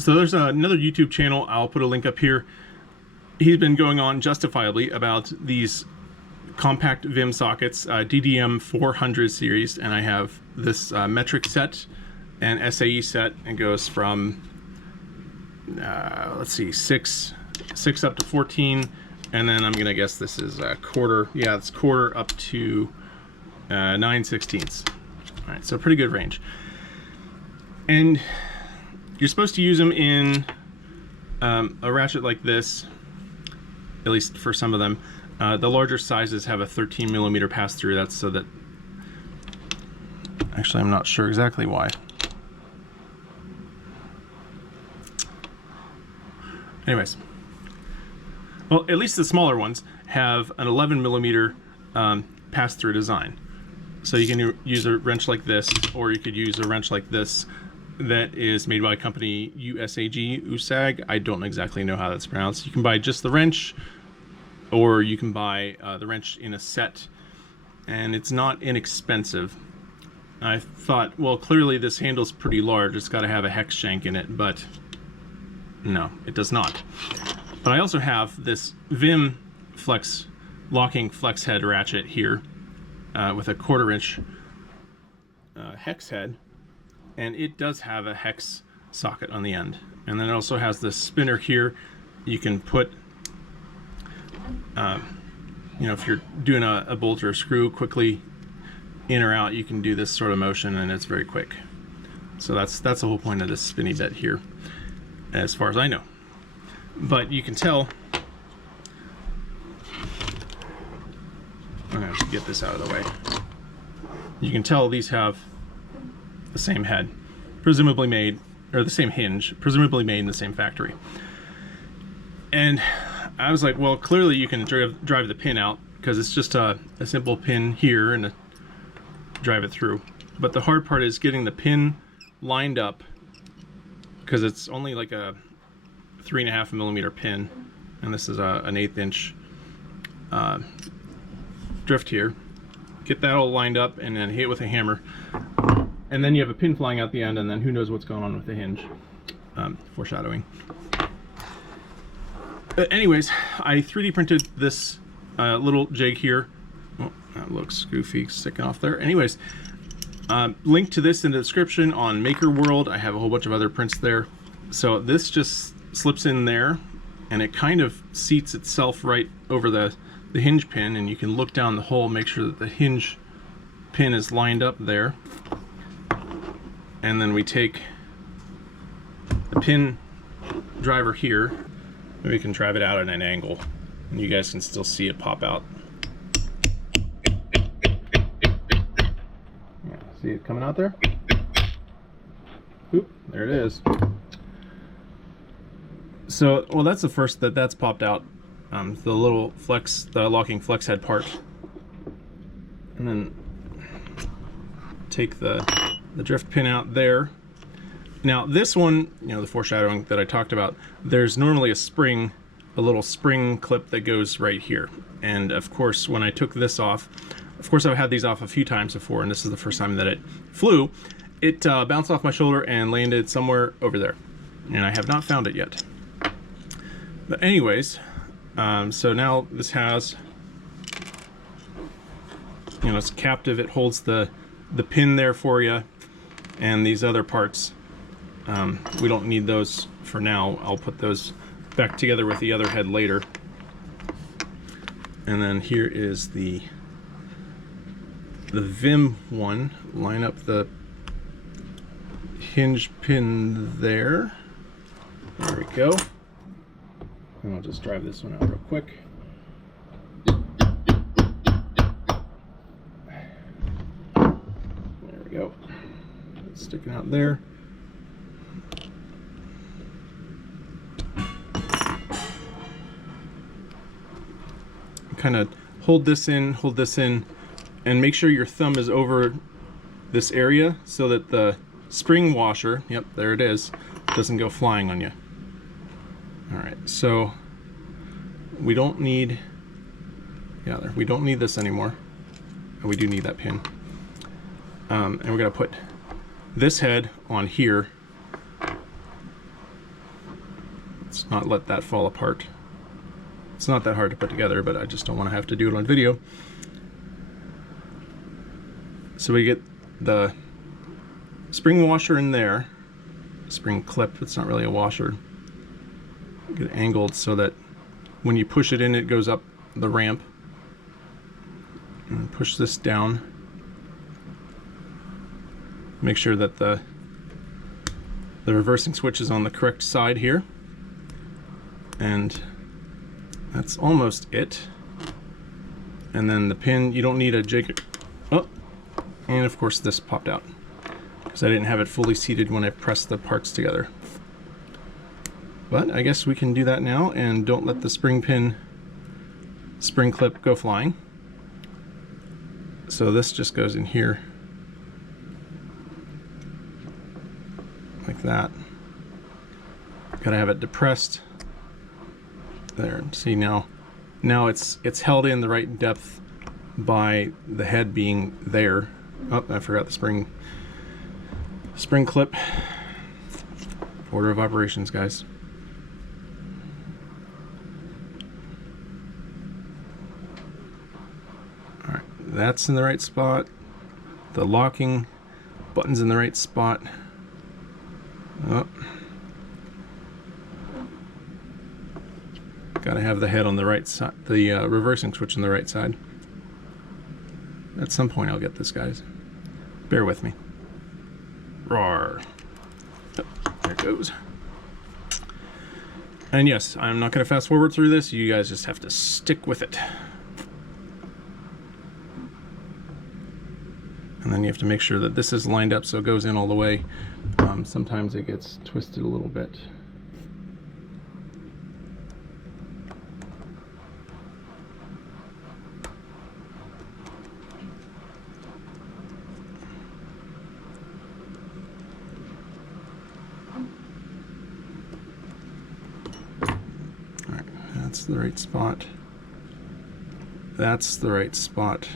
So there's another YouTube channel, I'll put a link up here. He's been going on justifiably about these compact Vim sockets, DDM 400 series, and I have this metric set and SAE set. It goes from let's see, 6 up to 14, and then I'm gonna guess this is a quarter. Yeah, it's quarter up to 9/16. All right, so pretty good range. And you're supposed to use them in a ratchet like this, at least for some of them. The larger sizes have a 13mm pass-through. That's so that, actually I'm not sure exactly why. Anyways, well, at least the smaller ones have an 11mm pass-through design. So you can use a wrench like this, or you could use a wrench like this that is made by a company USAG. I don't exactly know how that's pronounced. You can buy just the wrench, or you can buy the wrench in a set, and it's not inexpensive. I thought, well, clearly this handle's pretty large. It's got to have a hex shank in it, but no, it does not. But I also have this Vim flex locking flex head ratchet here with a 1/4 inch hex head, and it does have a hex socket on the end. And then it also has this spinner here. You can put, you know, if you're doing a bolt or a screw quickly in or out, you can do this sort of motion, and it's very quick. So that's the whole point of this spinny bit here, as far as I know. But you can tell, I'm going to get this out of the way. You can tell these have the same head, presumably made, or the same hinge, presumably made in the same factory. And I was like, well, clearly you can drive the pin out, because it's just a simple pin here and drive it through. But the hard part is getting the pin lined up, because it's only like a 3.5mm pin, and this is an 1/8 inch drift here. Get that all lined up and then hit it with a hammer, and then you have a pin flying out the end, and then who knows what's going on with the hinge. Foreshadowing. But anyways, I 3D printed this little jig here. Oh, that looks goofy sticking off there. Anyways, link to this in the description on Maker World. I have a whole bunch of other prints there. So this just slips in there, and it kind of seats itself right over the hinge pin, and you can look down the hole, make sure that the hinge pin is lined up there. And then we take the pin driver here. Maybe we can drive it out at an angle, and you guys can still see it pop out. Yeah, see it coming out there? Oop, there it is. So, well, that's the first that's popped out. The little flex, the locking flex head part. And then take the drift pin out there. Now this one, you know, the foreshadowing that I talked about, there's normally a little spring clip that goes right here. And of course, when I took this off, of course I've had these off a few times before, and this is the first time that it flew. It bounced off my shoulder and landed somewhere over there, and I have not found it yet. But anyways, so now this has, you know, it's captive. It holds the pin there for you, and these other parts, we don't need those for now. I'll put those back together with the other head later. And then here is the Vim one. Line up the hinge pin there. There we go. And I'll just drive this one out real quick. There we go. It's sticking out there. Kind of hold this in, and make sure your thumb is over this area so that the spring washer, yep, there it is, doesn't go flying on you. Alright, so we don't need, we don't need this anymore. We do need that pin. And we're going to put this head on here. not let that fall apart. It's not that hard to put together, but I just don't want to have to do it on video. So we get the spring washer in there, spring clip, it's not really a washer. Get it angled so that when you push it in, it goes up the ramp. And push this down. Make sure that the reversing switch is on the correct side here. And that's almost it. And then the pin, you don't need a jig. Oh, and of course this popped out because I didn't have it fully seated when I pressed the parts together. But I guess we can do that now, and don't let the spring clip go flying. So this just goes in here like that. Gotta have it depressed. There, see now it's held in the right depth by the head being there. Oh, I forgot the spring clip. Order of operations, guys. All right, that's in the right spot. The locking button's in the right spot. Oh. Gotta have the head on the right side, the reversing switch on the right side. At some point I'll get this, guys. Bear with me. Roar. Oh, there it goes. And yes, I'm not gonna fast forward through this. You guys just have to stick with it. And then you have to make sure that this is lined up so it goes in all the way. Sometimes it gets twisted a little bit. Alright, that's the right spot. That's the right spot.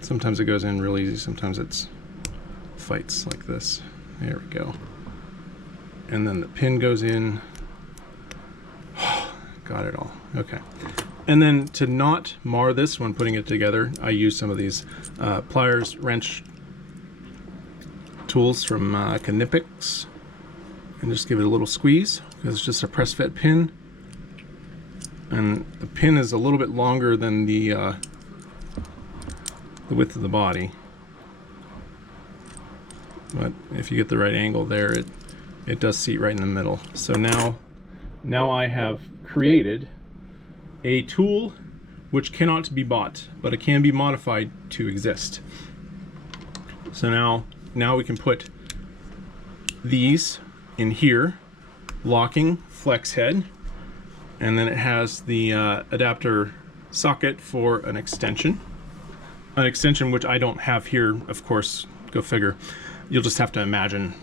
Sometimes it goes in real easy, sometimes it's fights like this. There we go. And then the pin goes in. Got it all. Okay. And then to not mar this when putting it together, I use some of these pliers, wrench tools from Knipex, and just give it a little squeeze because it's just a press fit pin. And the pin is a little bit longer than the width of the body, but if you get the right angle there, it does seat right in the middle. So now I have created a tool which cannot be bought, but it can be modified to exist. So now we can put these in here, locking flex head, and then it has the adapter socket for an extension which I don't have here, of course, go figure. You'll just have to imagine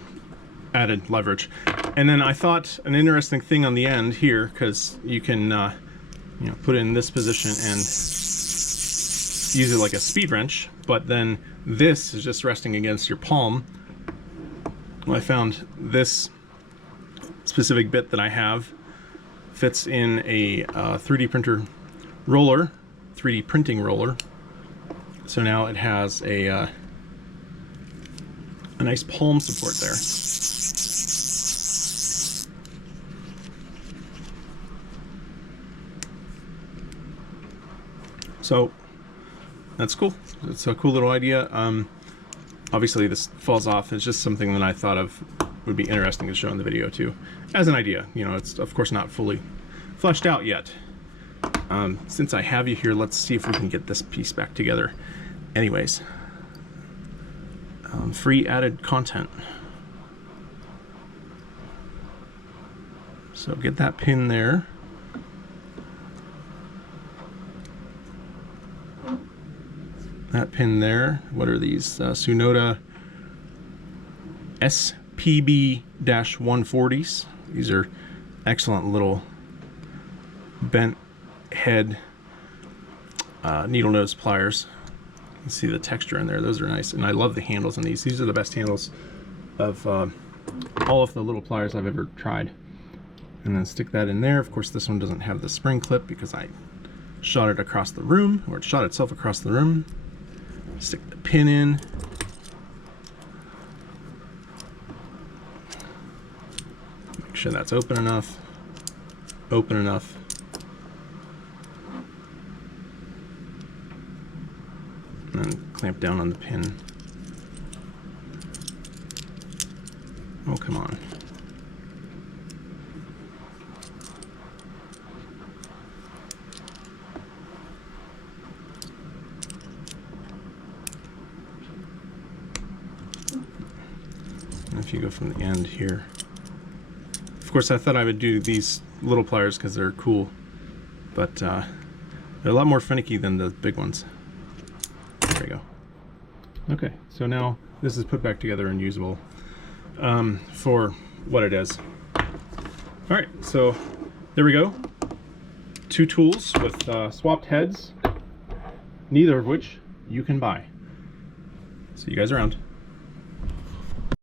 added leverage. And then I thought an interesting thing on the end here, because you can you know, put it in this position and use it like a speed wrench, but then this is just resting against your palm. Well, I found this specific bit that I have fits in a 3D printer roller, 3D printing roller. So now it has a nice palm support there. So that's cool. It's a cool little idea. Obviously this falls off. It's just something that I thought of would be interesting to show in the video too, as an idea. You know, it's of course not fully fleshed out yet. Since I have you here, let's see if we can get this piece back together. Anyways, free added content. So get that pin there. That pin there. What are these? Sunoda SPB-140s. These are excellent little bent head needle nose pliers. You can see the texture in there. Those are nice, and I love the handles on these. These are the best handles of all of the little pliers I've ever tried. And then stick that in there. Of course, this one doesn't have the spring clip because I shot it across the room, or it shot itself across the room. Stick the pin in. Make sure that's open enough. Open enough. And then clamp down on the pin. Oh, come on. And if you go from the end here. Of course, I thought I would do these little pliers because they're cool, but they're a lot more finicky than the big ones. There we go. Okay, so now this is put back together and usable for what it is. All right, so there we go. 2 tools with swapped heads, neither of which you can buy. See you guys around.